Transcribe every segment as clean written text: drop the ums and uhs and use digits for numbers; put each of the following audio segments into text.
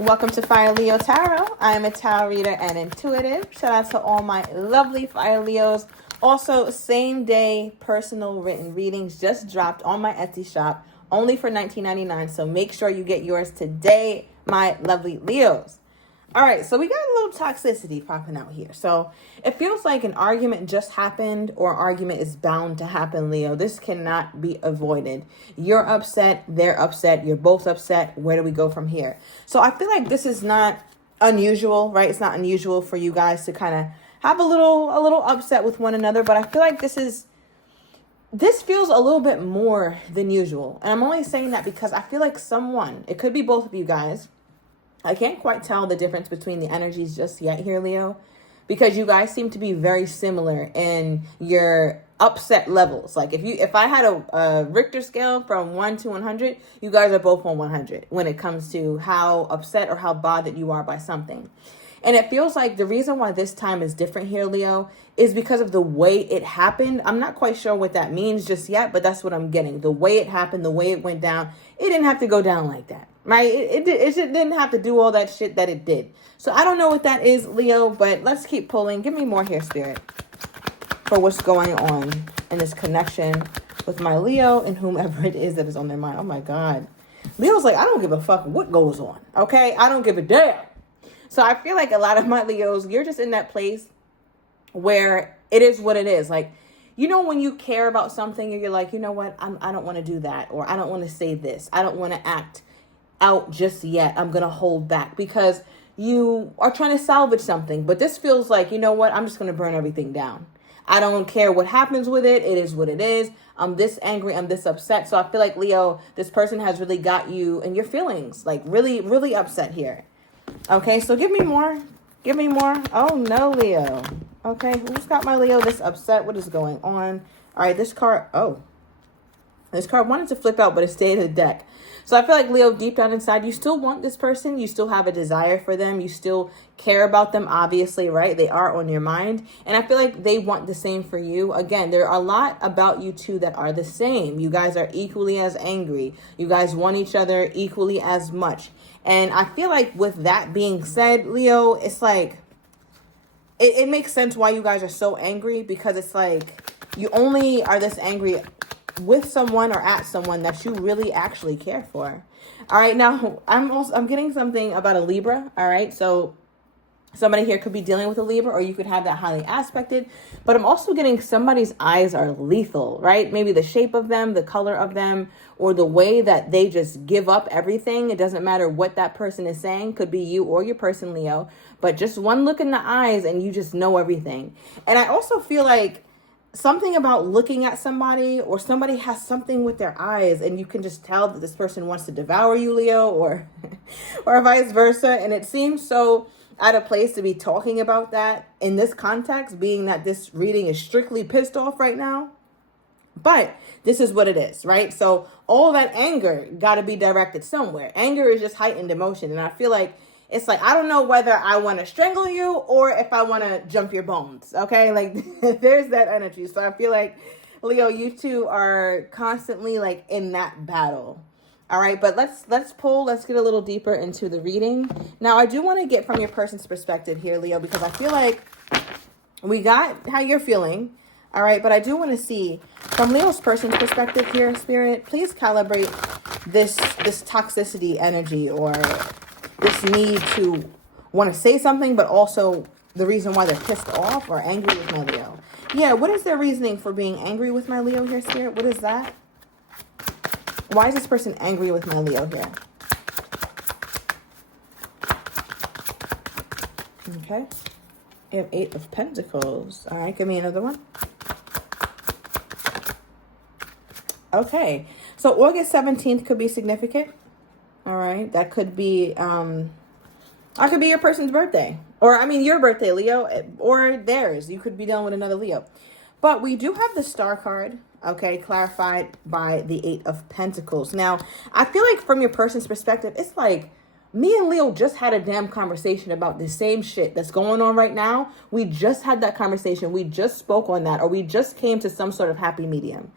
Welcome to Fire Leo Tarot. I am a tarot reader and intuitive. Shout out to all my lovely Fire Leos. Also, same day personal written readings just dropped on my Etsy shop, only for $19.99. So make sure you get yours today, my lovely Leos. All right, so we got a little toxicity popping out here. So it feels like an argument just happened or an argument is bound to happen, Leo. This cannot be avoided. You're upset, they're upset, you're both upset. Where do we go from here? So I feel like this is not unusual, right? It's not unusual for you guys to kind of have a little upset with one another, but I feel like this feels a little bit more than usual. And I'm only saying that because I feel like someone, it could be both of you guys, I can't quite tell the difference between the energies just yet here, Leo, because you guys seem to be very similar in your upset levels. Like if I had a Richter scale from 1 to 100, you guys are both on 100 when it comes to how upset or how bothered you are by something. And it feels like the reason why this time is different here, Leo, is because of the way it happened. I'm not quite sure what that means just yet, but that's what I'm getting. The way it happened, the way it went down, it didn't have to go down like that, right? It didn't have to do all that shit that it did. So I don't know what that is, Leo, but let's keep pulling. Give me more here, Spirit, for what's going on in this connection with my Leo and whomever it is that is on their mind. Oh, my God. Leo's like, I don't give a fuck what goes on, okay? I don't give a damn. So I feel like a lot of my Leos, you're just in that place where it is what it is. Like, you know, when you care about something and you're like, you know what, I don't want to do that, or I don't want to say this. I don't want to act out just yet. I'm going to hold back because you are trying to salvage something. But this feels like, you know what, I'm just going to burn everything down. I don't care what happens with it. It is what it is. I'm this angry. I'm this upset. So I feel like, Leo, this person has really got you and your feelings, like really, really upset here. Okay, so give me more. Give me more. Oh, no, Leo. Okay, who's got my Leo this upset? What is going on? All right, this card wanted to flip out, but it stayed in the deck. So I feel like, Leo, deep down inside, you still want this person. You still have a desire for them. You still care about them, obviously, right? They are on your mind. And I feel like they want the same for you. Again, there are a lot about you two that are the same. You guys are equally as angry. You guys want each other equally as much. And I feel like with that being said, Leo, it's like, it makes sense why you guys are so angry, because it's like you only are this angry with someone or at someone that you really actually care for. All right, now I'm getting something about a Libra. All right, so somebody here could be dealing with a Libra, or you could have that highly aspected, but I'm also getting somebody's eyes are lethal, right? Maybe the shape of them, the color of them, or the way that they just give up everything. It doesn't matter what that person is saying. Could be you or your person, Leo, but just one look in the eyes and you just know everything. And I also feel like something about looking at somebody, or somebody has something with their eyes and you can just tell that this person wants to devour you, Leo, or vice versa. And it seems so out of place to be talking about that in this context, being that this reading is strictly pissed off right now. But this is what it is, right? So all that anger got to be directed somewhere. Anger is just heightened emotion. And I feel like it's like, I don't know whether I want to strangle you or if I want to jump your bones. Okay. Like there's that energy. So I feel like, Leo, you two are constantly like in that battle. All right. But let's pull, let's get a little deeper into the reading. Now, I do want to get from your person's perspective here, Leo, because I feel like we got how you're feeling. All right. But I do want to see from Leo's person's perspective here, Spirit, please calibrate this toxicity energy, or this need to want to say something, but also the reason why they're pissed off or angry with my Leo. Yeah, what is their reasoning for being angry with my Leo here, Spirit? What is that? Why is this person angry with my Leo here? Okay. You have 8 of Pentacles. All right, give me another one. Okay, so August 17th could be significant. All right, that could be, could be your person's birthday. Or, I mean, your birthday, Leo, or theirs. You could be dealing with another Leo. But we do have the Star card, okay, clarified by the 8 of Pentacles. Now, I feel like from your person's perspective, it's like me and Leo just had a damn conversation about the same shit that's going on right now. We just had that conversation. We just spoke on that, or we just came to some sort of happy medium.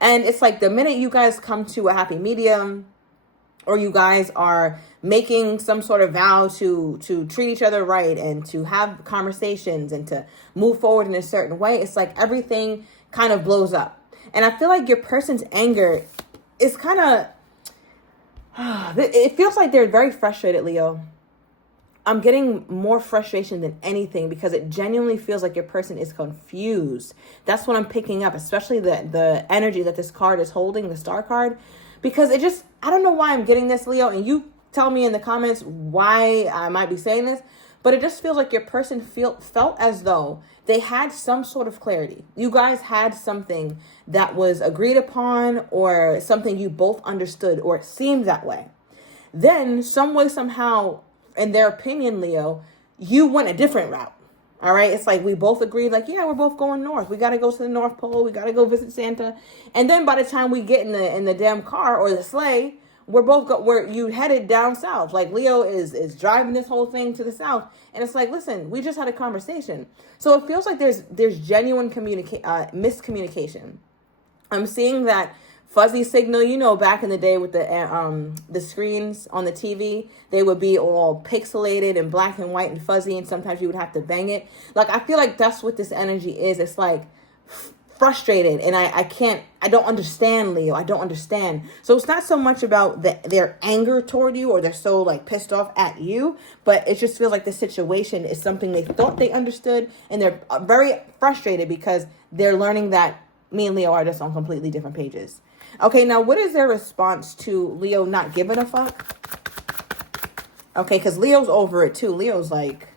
And it's like the minute you guys come to a happy medium, or you guys are making some sort of vow to treat each other right and to have conversations and to move forward in a certain way, it's like everything kind of blows up. And I feel like your person's anger is kind of, it feels like they're very frustrated, Leo. I'm getting more frustration than anything because it genuinely feels like your person is confused. That's what I'm picking up, especially the energy that this card is holding, the star card, because it just, I don't know why I'm getting this, Leo, and you tell me in the comments why I might be saying this, but it just feels like your person felt as though they had some sort of clarity. You guys had something that was agreed upon or something you both understood, or it seemed that way. Then some way, somehow, in their opinion, Leo, you went a different route. All right. It's like we both agreed, like, yeah, we're both going north. We got to go to the North Pole. We got to go visit Santa. And then by the time we get in the damn car or the sleigh, you headed down south. Like Leo is driving this whole thing to the south. And it's like, listen, we just had a conversation. So it feels like there's genuine miscommunication. I'm seeing that fuzzy signal, you know, back in the day with the screens on the TV, they would be all pixelated and black and white and fuzzy, and sometimes you would have to bang it. Like, I feel like that's what this energy is. It's like frustrated, and I don't understand, Leo. I don't understand. So it's not so much about their anger toward you, or they're so like pissed off at you, but it just feels like the situation is something they thought they understood, and they're very frustrated because they're learning that me and Leo are just on completely different pages. Okay, now what is their response to Leo not giving a fuck? Okay, because Leo's over it too. Leo's like,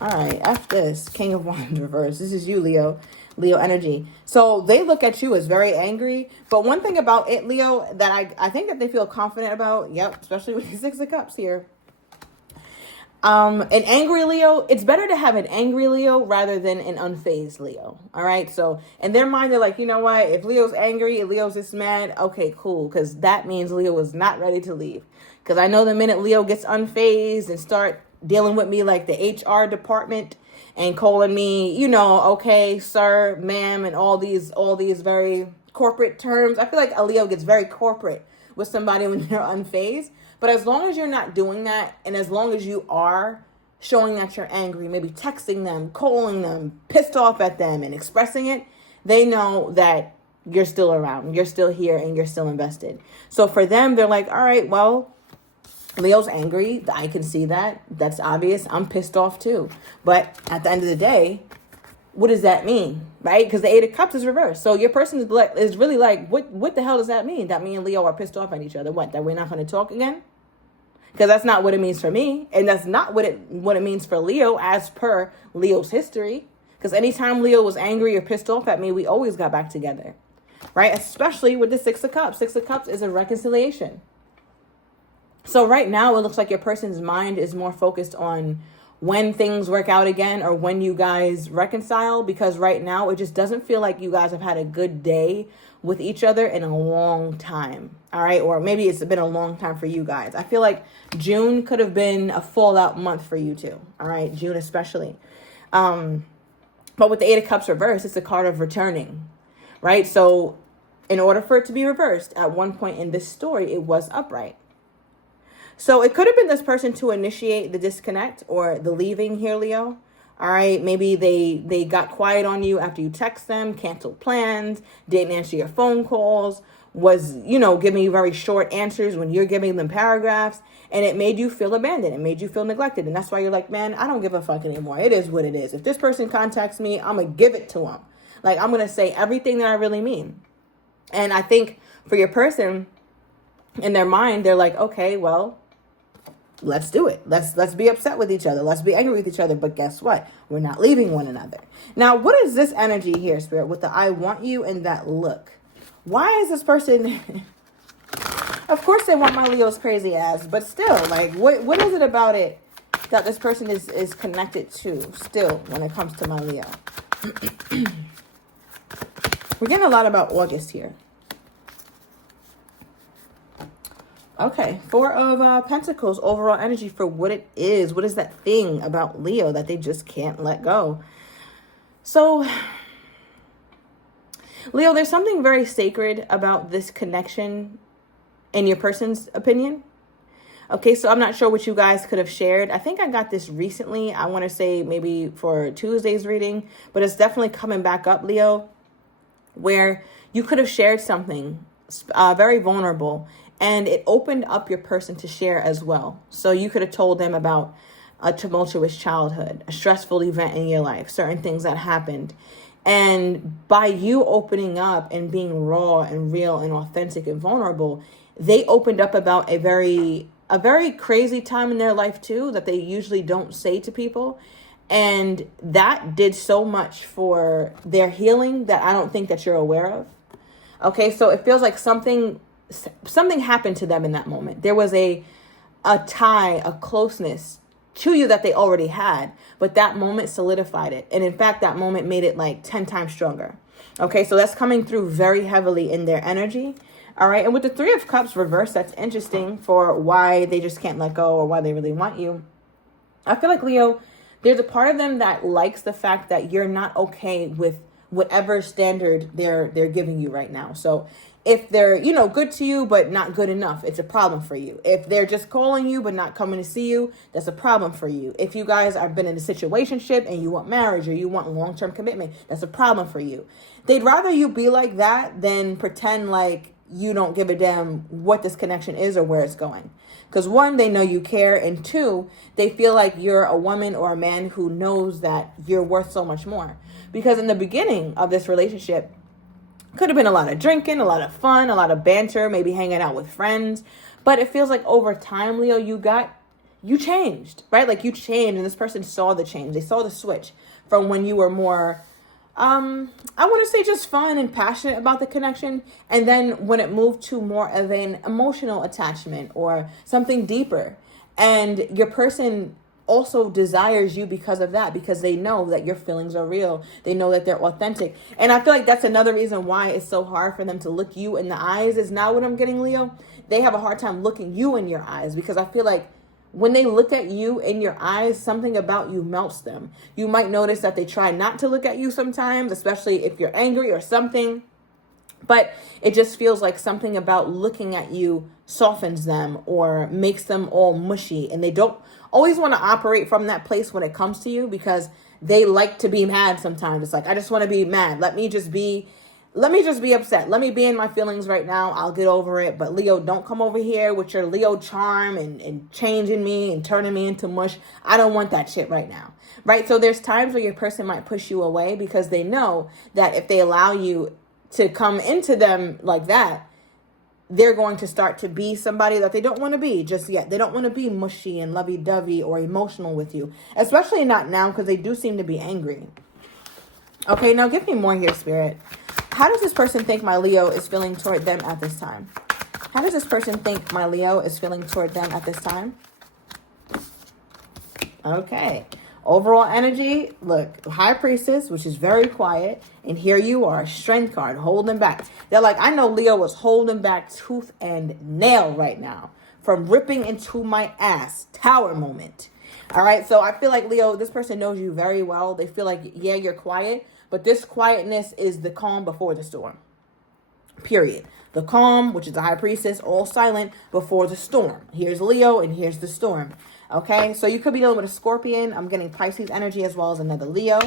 all right, F this. King of Wands reverse. This is you, Leo. Leo energy. So they look at you as very angry. But one thing about it, Leo, that I think that they feel confident about, yep, especially with the Six of Cups here. An angry Leo, it's better to have an angry Leo rather than an unfazed Leo. All right. So in their mind, they're like, you know what? If Leo's angry, if Leo's just mad, okay, cool. Because that means Leo is not ready to leave. Because I know the minute Leo gets unfazed and start dealing with me like the HR department and calling me, you know, okay, sir, ma'am, and all these very corporate terms. I feel like a Leo gets very corporate with somebody when they're unfazed. But as long as you're not doing that, and as long as you are showing that you're angry, maybe texting them, calling them, pissed off at them, and expressing it, they know that you're still around, you're still here, and you're still invested. So for them, they're like, all right, well, Leo's angry. I can see that. That's obvious. I'm pissed off too. But at the end of the day, what does that mean, right? Because the Eight of Cups is reversed. So your person is really like, what the hell does that mean? That me and Leo are pissed off at each other. What, that we're not going to talk again? Because that's not what it means for me. And that's not what it means for Leo as per Leo's history. Because anytime Leo was angry or pissed off at me, we always got back together, right? Especially with the Six of Cups. Six of Cups is a reconciliation. So right now, it looks like your person's mind is more focused on when things work out again or when you guys reconcile. Because right now, it just doesn't feel like you guys have had a good day with each other in a long time. All right. Or maybe it's been a long time for you guys. I feel like June could have been a fallout month for you too. All right. June especially. But with the Eight of Cups reversed, it's a card of returning. Right. So in order for it to be reversed, at one point in this story, it was upright. So it could have been this person to initiate the disconnect or the leaving here, Leo. All right, maybe they got quiet on you after you text them, canceled plans, didn't answer your phone calls, was, you know, giving you very short answers when you're giving them paragraphs, and it made you feel abandoned. It made you feel neglected. And that's why you're like, man, I don't give a fuck anymore. It is what it is. If this person contacts me, I'm going to give it to them. Like, I'm going to say everything that I really mean. And I think for your person, in their mind, they're like, okay, well, let's do it. Let's be upset with each other. Let's be angry with each other. But guess what? We're not leaving one another. Now, what is this energy here, Spirit, with the I want you and that look? Why is this person... Of course they want my Leo's crazy ass, but still, like, what is it about it that this person is connected to still when it comes to my Leo? We're getting a lot about August here. Okay, Four of Pentacles, overall energy for what it is. What is that thing about Leo that they just can't let go? So, Leo, there's something very sacred about this connection in your person's opinion? Okay, so I'm not sure what you guys could have shared. I think I got this recently. I want to say maybe for Tuesday's reading, but it's definitely coming back up, Leo, where you could have shared something very vulnerable, and it opened up your person to share as well. So you could have told them about a tumultuous childhood, a stressful event in your life, certain things that happened. And by you opening up and being raw and real and authentic and vulnerable, they opened up about a very crazy time in their life too that they usually don't say to people. And that did so much for their healing that I don't think that you're aware of. Okay, so it feels like something happened to them in that moment. There was a tie, a closeness to you that they already had, but that moment solidified it. And in fact, that moment made it like 10 times stronger. Okay, so that's coming through very heavily in their energy. All right, and with the Three of Cups reversed, that's interesting for why they just can't let go or why they really want you. I feel like, Leo, there's a part of them that likes the fact that you're not okay with whatever standard they're giving you right now. So if they're, good to you, but not good enough, it's a problem for you. If they're just calling you, but not coming to see you, that's a problem for you. If you guys have been in a situationship and you want marriage or you want long-term commitment, that's a problem for you. They'd rather you be like that than pretend like you don't give a damn what this connection is or where it's going. Because one, they know you care. And two, they feel like you're a woman or a man who knows that you're worth so much more. Because in the beginning of this relationship, could have been a lot of drinking, a lot of fun, a lot of banter, maybe hanging out with friends. But it feels like over time, Leo, you changed, right? Like you changed and this person saw the change. They saw the switch from when you were more, I want to say just fun and passionate about the connection. And then when it moved to more of an emotional attachment or something deeper, and your person also desires you because of that, because they know that your feelings are real. They know that they're authentic. And I feel like that's another reason why it's so hard for them to look you in the eyes is now what I'm getting, Leo. They have a hard time looking you in your eyes because I feel like when they look at you in your eyes, something about you melts them. You might notice that they try not to look at you sometimes, especially if you're angry or something. But it just feels like something about looking at you softens them or makes them all mushy. And they don't always want to operate from that place when it comes to you because they like to be mad sometimes. It's like, I just want to be mad. Let me just be upset. Let me be in my feelings right now. I'll get over it. But Leo, don't come over here with your Leo charm and changing me and turning me into mush. I don't want that shit right now. Right? So there's times where your person might push you away because they know that if they allow you to come into them like that, they're going to start to be somebody that they don't want to be just yet. They don't want to be mushy and lovey-dovey or emotional with you, especially not now because they do seem to be angry. Okay, now give me more here, Spirit. How does this person think my Leo is feeling toward them at this time? How does this person think my Leo is feeling toward them at this time? Okay. Overall energy, look, High Priestess, which is very quiet. And here you are, Strength card, holding back. They're like, I know Leo was holding back tooth and nail right now from ripping into my ass. Tower moment. All right, so I feel like, Leo, this person knows you very well. They feel like, yeah, you're quiet, but this quietness is the calm before the storm. Period. The calm, which is the High Priestess, all silent before the storm. Here's Leo and here's the storm. Okay, so you could be dealing with a Scorpion. I'm getting Pisces energy as well as another Leo.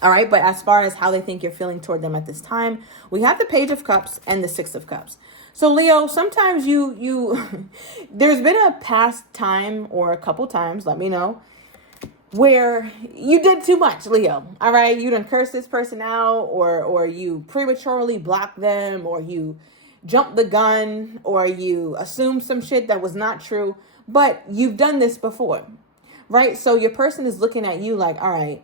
All right, but as far as how they think you're feeling toward them at this time, we have the Page of Cups and the Six of Cups. So Leo, sometimes you there's been a past time or a couple times, let me know, where you did too much, Leo. All right, you done cursed this person out, or you prematurely blocked them, or you jumped the gun, or you assumed some shit that was not true. But you've done this before, right? So your person is looking at you like, all right,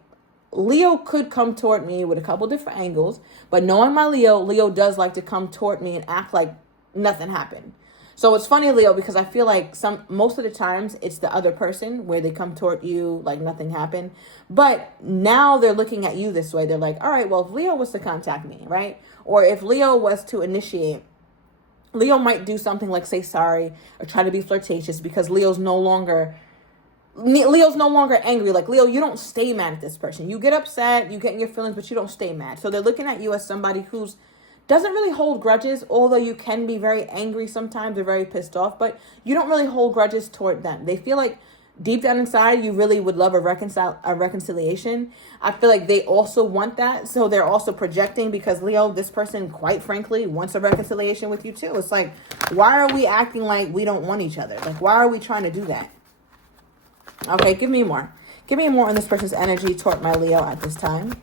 Leo could come toward me with a couple different angles, but knowing my Leo does like to come toward me and act like nothing happened. So it's funny, Leo, because I feel like most of the times it's the other person where they come toward you like nothing happened. But now they're looking at you this way. They're like, all right, well, if Leo was to contact me, right? Or if Leo was to initiate, Leo might do something like say sorry or try to be flirtatious because Leo's no longer angry. Like, Leo, you don't stay mad at this person. You get upset, you get in your feelings, but you don't stay mad. So they're looking at you as somebody who's doesn't really hold grudges, although you can be very angry sometimes or very pissed off, but you don't really hold grudges toward them. They feel like deep down inside, you really would love a reconciliation. I feel like they also want that. So they're also projecting, because Leo, this person, quite frankly, wants a reconciliation with you too. It's like, why are we acting like we don't want each other? Like, why are we trying to do that? Okay, give me more. Give me more on this person's energy toward my Leo at this time.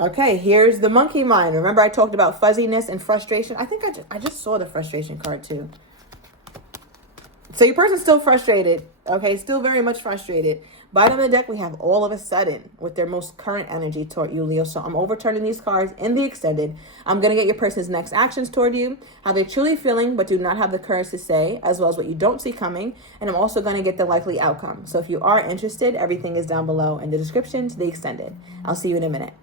Okay, here's the monkey mind. Remember I talked about fuzziness and frustration? I think I just saw the frustration card too. So your person's still frustrated, okay? Still very much frustrated. Bottom of the deck, we have all of a sudden with their most current energy toward you, Leo. So I'm overturning these cards in the extended. I'm going to get your person's next actions toward you, how they're truly feeling but do not have the courage to say, as well as what you don't see coming. And I'm also going to get the likely outcome. So if you are interested, everything is down below in the description to the extended. I'll see you in a minute.